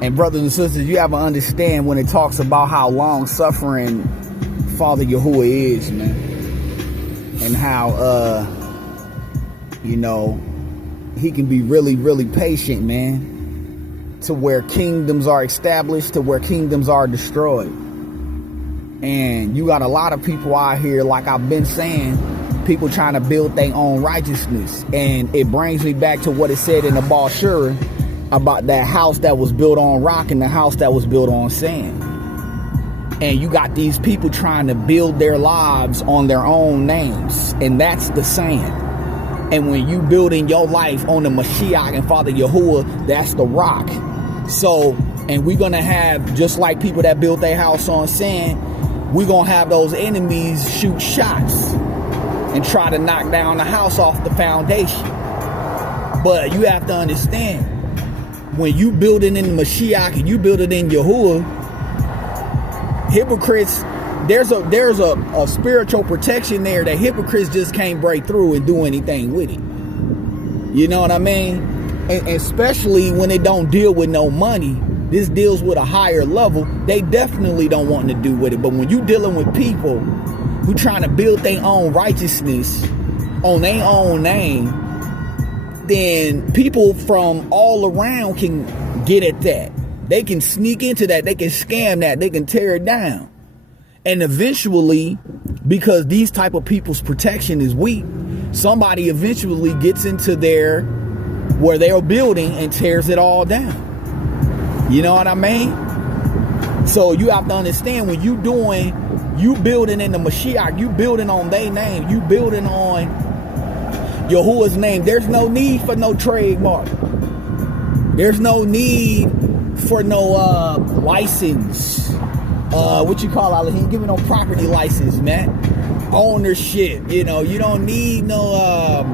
And brothers and sisters, you have to understand when it talks about how long suffering Father Yahuwah is, man. And how, he can be really, really patient, man. To where kingdoms are established, to where kingdoms are destroyed. And you got a lot of people out here, like I've been saying, people trying to build their own righteousness. And it brings me back to what it said in the Baal Shura about that house that was built on rock and the house that was built on sand. And you got these people trying to build their lives on their own names. And that's the sand. And when you building your life on the Mashiach and Father Yahuwah, that's the rock. So, and we're going to have, just like people that built their house on sand, we're going to have those enemies shoot shots and try to knock down the house off the foundation. But you have to understand, when you build it in the Mashiach and you build it in Yahuwah, hypocrites, there's a spiritual protection there that hypocrites just can't break through and do anything with it. You know what I mean? And especially when it don't deal with no money. This deals with a higher level. They definitely don't want to do with it. But when you dealing with people who trying to build their own righteousness on their own name, then people from all around can get at that. They can sneak into that. They can scam that. They can tear it down. And eventually, because these type of people's protection is weak, somebody eventually gets into where they're building and tears it all down. You know what I mean? So you have to understand, when you building in the Mashiach, you building on their name, you building on Yahuwah's name. There's no need for no trademark. There's no need for no license. What you call it? He ain't giving no property license, man. Ownership. You don't need no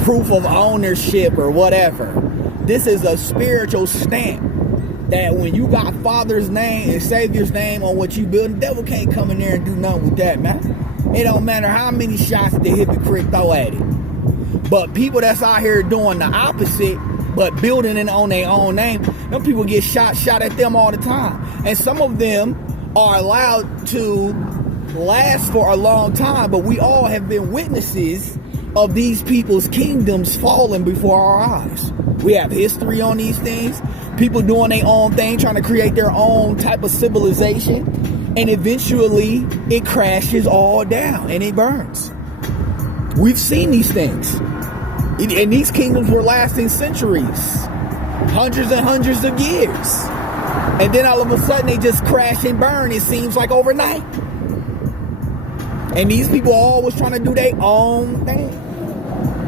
proof of ownership or whatever. This is a spiritual stamp that when you got Father's name and Savior's name on what you build, the devil can't come in there and do nothing with that, man. It don't matter how many shots the hypocrite throw at it. But people that's out here doing the opposite, but building it on their own name, them people get shot at them all the time. And some of them are allowed to last for a long time, but we all have been witnesses of these people's kingdoms falling before our eyes. We have history on these things. People doing their own thing, trying to create their own type of civilization. And eventually, it crashes all down and it burns. We've seen these things. And these kingdoms were lasting centuries. Hundreds and hundreds of years. And then all of a sudden, they just crash and burn. It seems like overnight. And these people are always trying to do their own thing.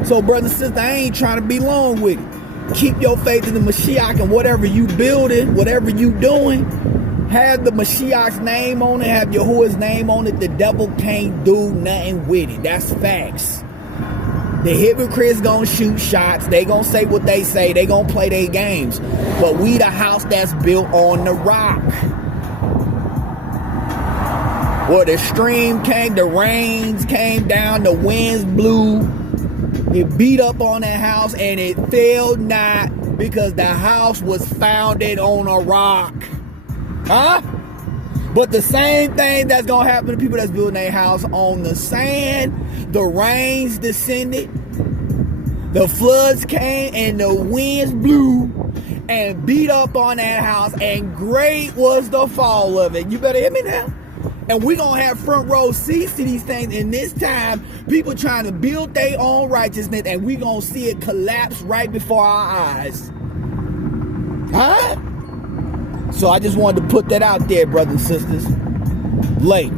So, brothers and sisters, I ain't trying to be long with it. Keep your faith in the Mashiach, and whatever you building, whatever you doing, have the Mashiach's name on it, have Yahuwah's name on it. The devil can't do nothing with it. That's facts. The hypocrites gonna shoot shots. They gonna say what they say. They gonna play their games. But we the house that's built on the rock. Where the stream came, the rains came down, the winds blew. It beat up on that house and it failed not, because the house was founded on a rock. Huh? But the same thing that's going to happen to people that's building their house on the sand, the rains descended, the floods came, and the winds blew and beat up on that house, and great was the fall of it. You better hear me now. And we're going to have front row seats to these things. In this time, people trying to build their own righteousness, and we're going to see it collapse right before our eyes. Huh? So I just wanted to put that out there, brothers and sisters. Late.